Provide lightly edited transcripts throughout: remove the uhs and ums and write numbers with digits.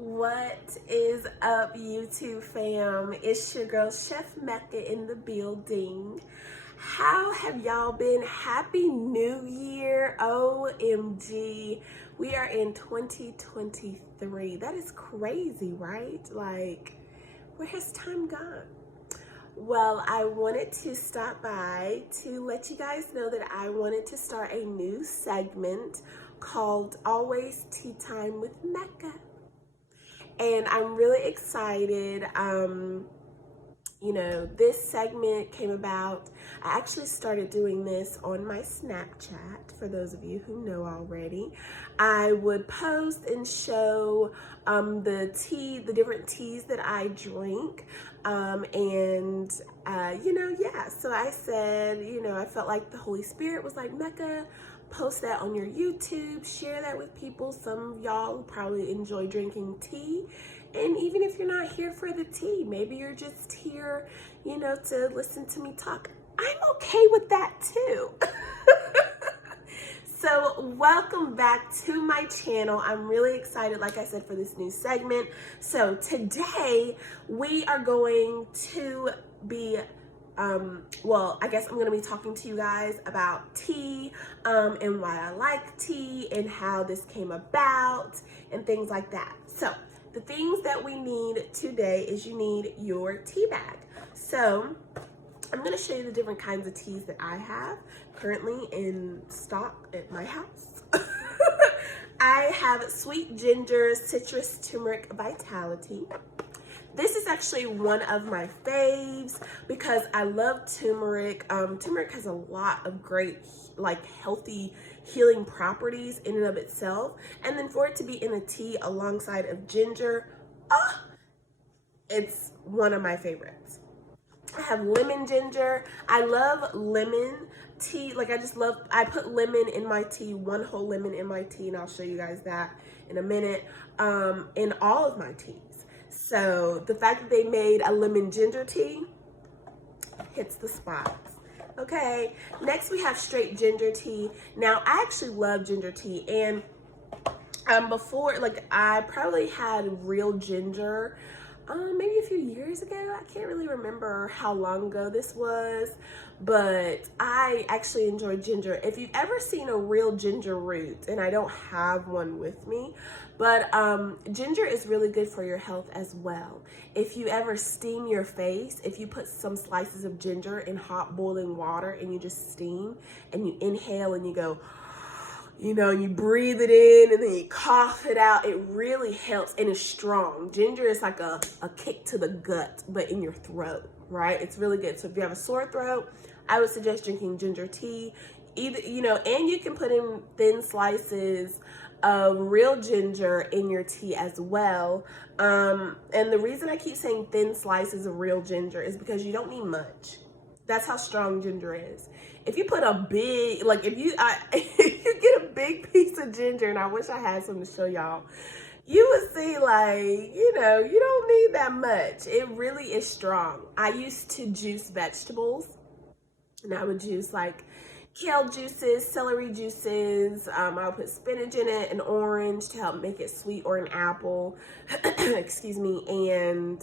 What is up, YouTube fam? It's your girl Chef Mecca in the building. How have y'all been? Happy New Year. OMG. We are in 2023. That is crazy, right? Like, where has time gone? Well, I wanted to stop by to let you guys know that I wanted to start a new segment called Always Tea Time with Mecca. And I'm really excited. This segment came about. I actually started doing this on my Snapchat, for those of you who know already. I would post and show the different teas that I drink. So I said, I felt like the Holy Spirit was like, Mecca, post that on your YouTube, share that with people. Some of y'all probably enjoy drinking tea. And even if you're not here for the tea, maybe you're just here, to listen to me talk. I'm okay with that too. So welcome back to my channel. I'm really excited, like I said, for this new segment. So today we are going to be I guess I'm gonna be talking to you guys about tea and why I like tea and how this came about and things like that. So the things that we need today is you need your tea bag. So I'm gonna show you the different kinds of teas that I have currently in stock at my house. I have sweet ginger, citrus, turmeric, vitality. This is actually one of my faves because I love turmeric. Turmeric has a lot of great, healthy healing properties in and of itself. And then for it to be in a tea alongside of ginger, it's one of my favorites. I have lemon ginger. I love lemon tea. I put lemon in my tea, one whole lemon in my tea, and I'll show you guys that in a minute, in all of my teas. So the fact that they made a lemon ginger tea hits the spots. Okay, next we have straight ginger tea. Now I actually love ginger tea, and before, I probably had real ginger maybe a few years ago. I can't really remember how long ago this was, but I actually enjoy ginger. If you've ever seen a real ginger root, and I don't have one with me, but ginger is really good for your health as well. If you ever steam your face, if you put some slices of ginger in hot boiling water and you just steam and you inhale and you go, and you breathe it in and then you cough it out, it really helps and it's strong. Ginger is like a kick to the gut, but in your throat, right? It's really good. So if you have a sore throat, I would suggest drinking ginger tea. And you can put in thin slices of real ginger in your tea as well. And the reason I keep saying thin slices of real ginger is because you don't need much. That's how strong ginger is. If you put a big, if you get a big piece of ginger, and I wish I had some to show y'all, you would see you don't need that much. It really is strong. I used to juice vegetables, and I would juice kale juices, celery juices. I would put spinach in it, an orange to help make it sweet, or an apple, excuse me, and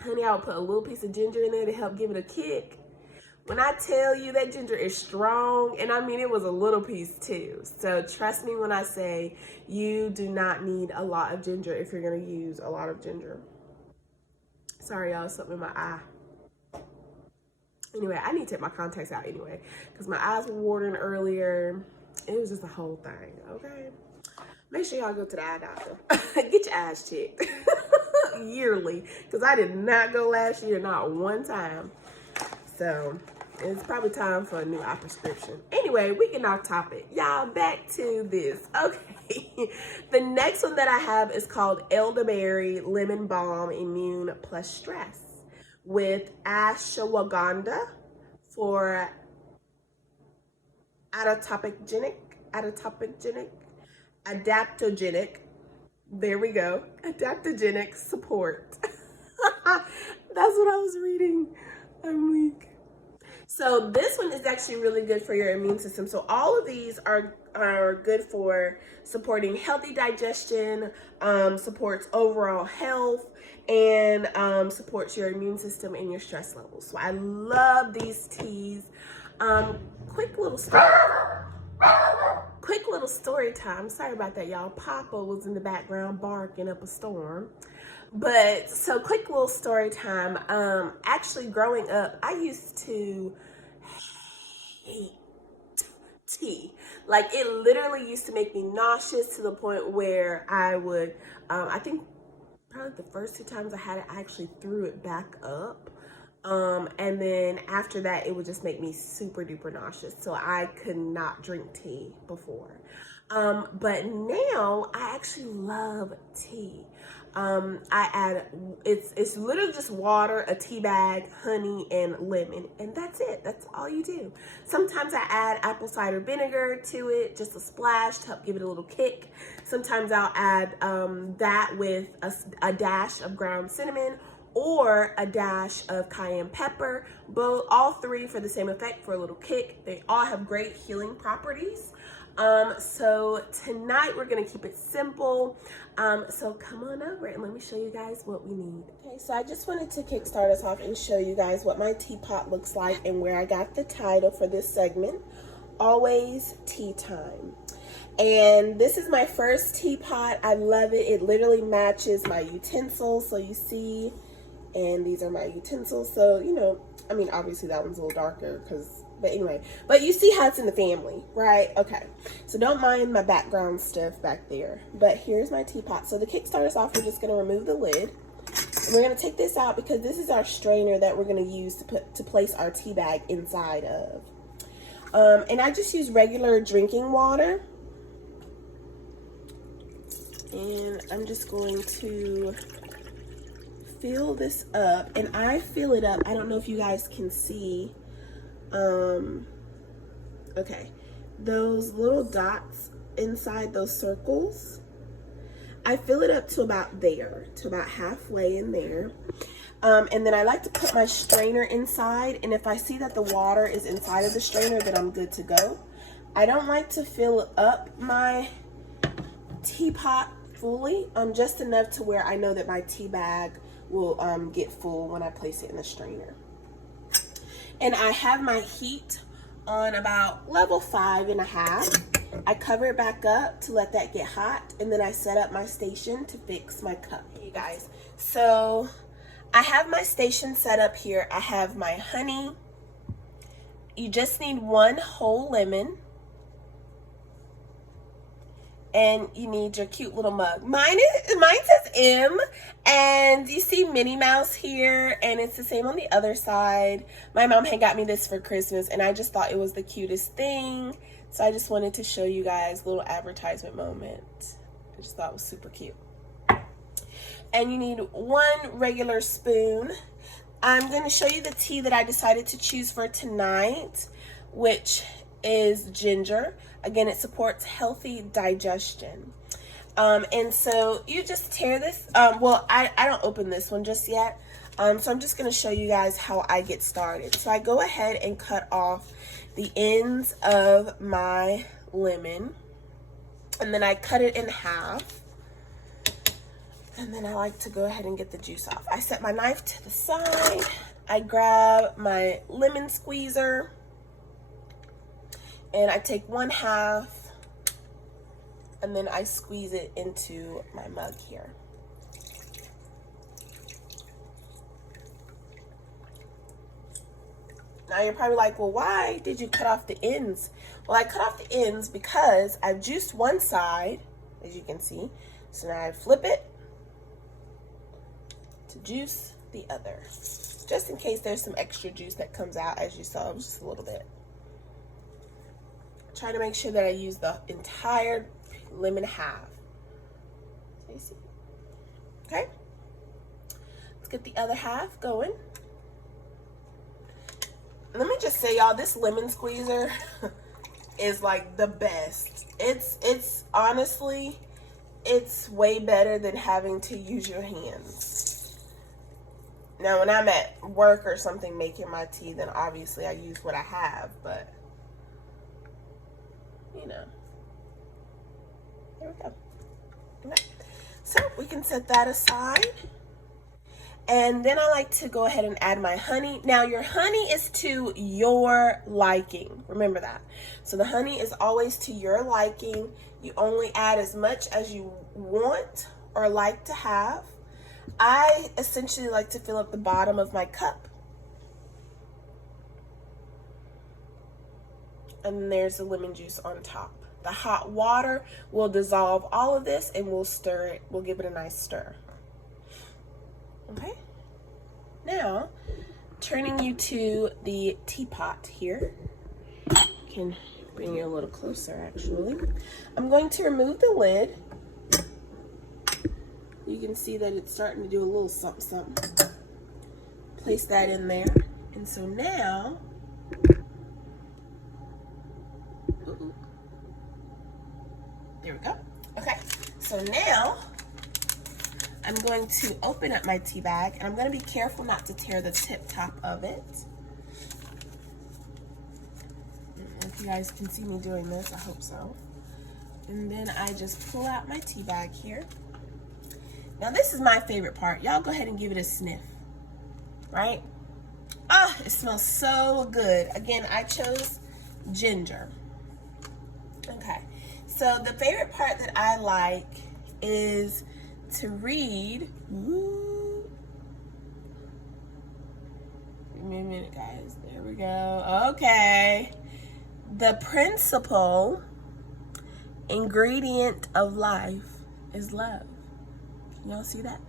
honey, I would put a little piece of ginger in there to help give it a kick. When I tell you that ginger is strong, and I mean it was a little piece too. So trust me when I say you do not need a lot of ginger if you're gonna use a lot of ginger. Sorry y'all, something in my eye. Anyway, I need to take my contacts out anyway because my eyes were watering earlier. It was just a whole thing, okay? Make sure y'all go to the eye doctor. Get your eyes checked yearly, because I did not go last year, not one time. So it's probably time for a new eye prescription. Anyway, we can off topic. Y'all, back to this. Okay. The next one that I have is called Elderberry Lemon Balm Immune Plus Stress with ashwagandha for adaptogenic, there we go, adaptogenic support. That's what I was reading. I'm weak. So this one is actually really good for your immune system. So all of these are are good for supporting healthy digestion, supports overall health, and supports your immune system and your stress levels. So I love these teas. Quick little story time. Sorry about that, y'all. Papa was in the background barking up a storm. But so quick little story time. Actually growing up, I used to hate tea. Like, it literally used to make me nauseous to the point where I would, I think probably the first 2 times I had it, I actually threw it back up. And then after that, it would just make me super duper nauseous. So I could not drink tea before. But now I actually love tea. I add, it's literally just water, a tea bag, honey, and lemon, and that's it. That's all you do. Sometimes I add apple cider vinegar to it, just a splash to help give it a little kick. Sometimes I'll add that with a dash of ground cinnamon or a dash of cayenne pepper. Both, all three for the same effect, for a little kick. They all have great healing properties. So tonight we're gonna keep it simple. So come on over and let me show you guys what we need. Okay, so I just wanted to kickstart us off and show you guys what my teapot looks like and where I got the title for this segment, Always Tea Time. And this is my first teapot. I love it. It literally matches my utensils. So you see, and these are my utensils. So, you know, I mean, obviously that one's a little darker but anyway, but you see how it's in the family, right? Okay, so don't mind my background stuff back there, but here's my teapot. So to kickstart us off, we're just gonna remove the lid. And we're gonna take this out because this is our strainer that we're gonna use to place our tea bag inside of. And I just use regular drinking water. And I'm just going to fill this up, and I fill it up. I don't know if you guys can see. Okay, those little dots inside those circles, I fill it up to about there, to about halfway in there. And then I like to put my strainer inside, and if I see that the water is inside of the strainer, then I'm good to go. I don't like to fill up my teapot fully, just enough to where I know that my tea bag will get full when I place it in the strainer. And I have my heat on about level 5.5. I cover it back up to let that get hot, and then I set up my station to fix my cup. Hey you guys, so I have my station set up here. I have my honey. You just need 1 whole lemon. And you need your cute little mug. Mine says M, and you see Minnie Mouse here, and it's the same on the other side. My mom had got me this for Christmas, and I just thought it was the cutest thing. So I just wanted to show you guys a little advertisement moment. I just thought it was super cute. And you need 1 regular spoon. I'm going to show you the tea that I decided to choose for tonight, which is ginger. Again, it supports healthy digestion. And so you just tear this. Well, I don't open this one just yet. So I'm just going to show you guys how I get started. So I go ahead and cut off the ends of my lemon. And then I cut it in half. And then I like to go ahead and get the juice off. I set my knife to the side. I grab my lemon squeezer. And I take 1/2, and then I squeeze it into my mug here. Now you're probably like, well, why did you cut off the ends? Well, I cut off the ends because I've juiced one side, as you can see. So now I flip it to juice the other. Just in case there's some extra juice that comes out, as you saw, just a little bit. Try to make sure that I use the entire lemon half. So you see. Okay. Let's get the other half going. Let me just say, y'all, this lemon squeezer is like the best. It's honestly, it's way better than having to use your hands. Now, when I'm at work or something making my tea, then obviously I use what I have, but you know, There we go. Okay. So we can set that aside. And then I like to go ahead and add my honey. Now your honey is to your liking. Remember that. So the honey is always to your liking. You only add as much as you want or like to have. I essentially like to fill up the bottom of my cup. And then there's the lemon juice on top. The hot water will dissolve all of this and we'll stir it. We'll give it a nice stir. Okay. Now, turning you to the teapot here. Can bring you a little closer actually. I'm going to remove the lid. You can see that it's starting to do a little something something. Place that in there. And so now, there we go. Okay, so now I'm going to open up my tea bag, and I'm going to be careful not to tear the tip top of it. I don't know if you guys can see me doing this, I hope so. And then I just pull out my tea bag here. Now this is my favorite part. Y'all go ahead and give it a sniff, right? Ah, it smells so good. Again, I chose ginger. Okay, so the favorite part that I like is to read. Ooh. Give me a minute, guys. There we go. Okay. The principal ingredient of life is love. Can y'all see that?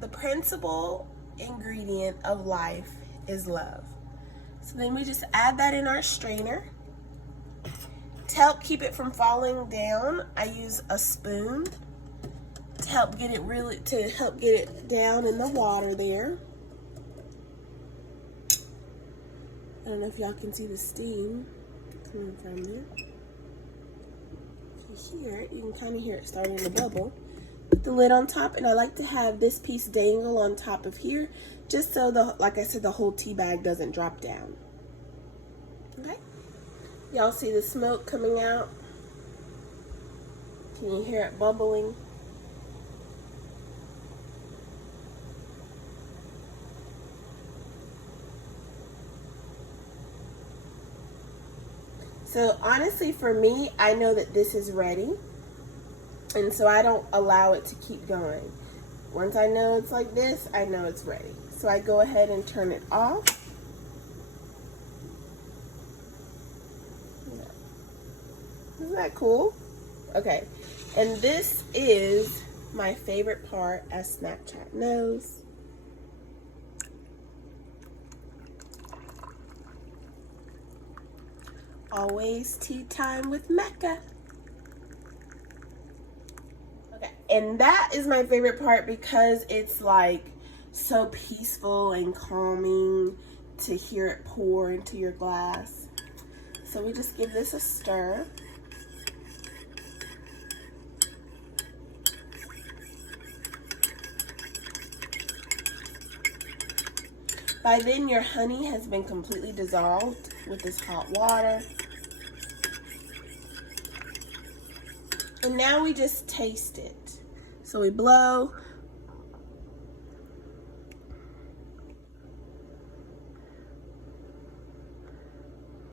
The principal ingredient of life is love. So then we just add that in our strainer. To help keep it from falling down, I use a spoon to help get it down in the water there. I don't know if y'all can see the steam coming from there. If you hear it, you can kind of hear it starting to bubble. Put the lid on top, and I like to have this piece dangle on top of here, just so like I said, the whole tea bag doesn't drop down. Okay. Y'all see the smoke coming out? Can you hear it bubbling? So honestly, for me, I know that this is ready. And so I don't allow it to keep going. Once I know it's like this, I know it's ready. So I go ahead and turn it off. Isn't that cool? Okay, and this is my favorite part, as Snapchat knows. Always tea time with Mecca. Okay, and that is my favorite part because it's like so peaceful and calming to hear it pour into your glass. So we just give this a stir. By then, your honey has been completely dissolved with this hot water. And now we just taste it. So we blow.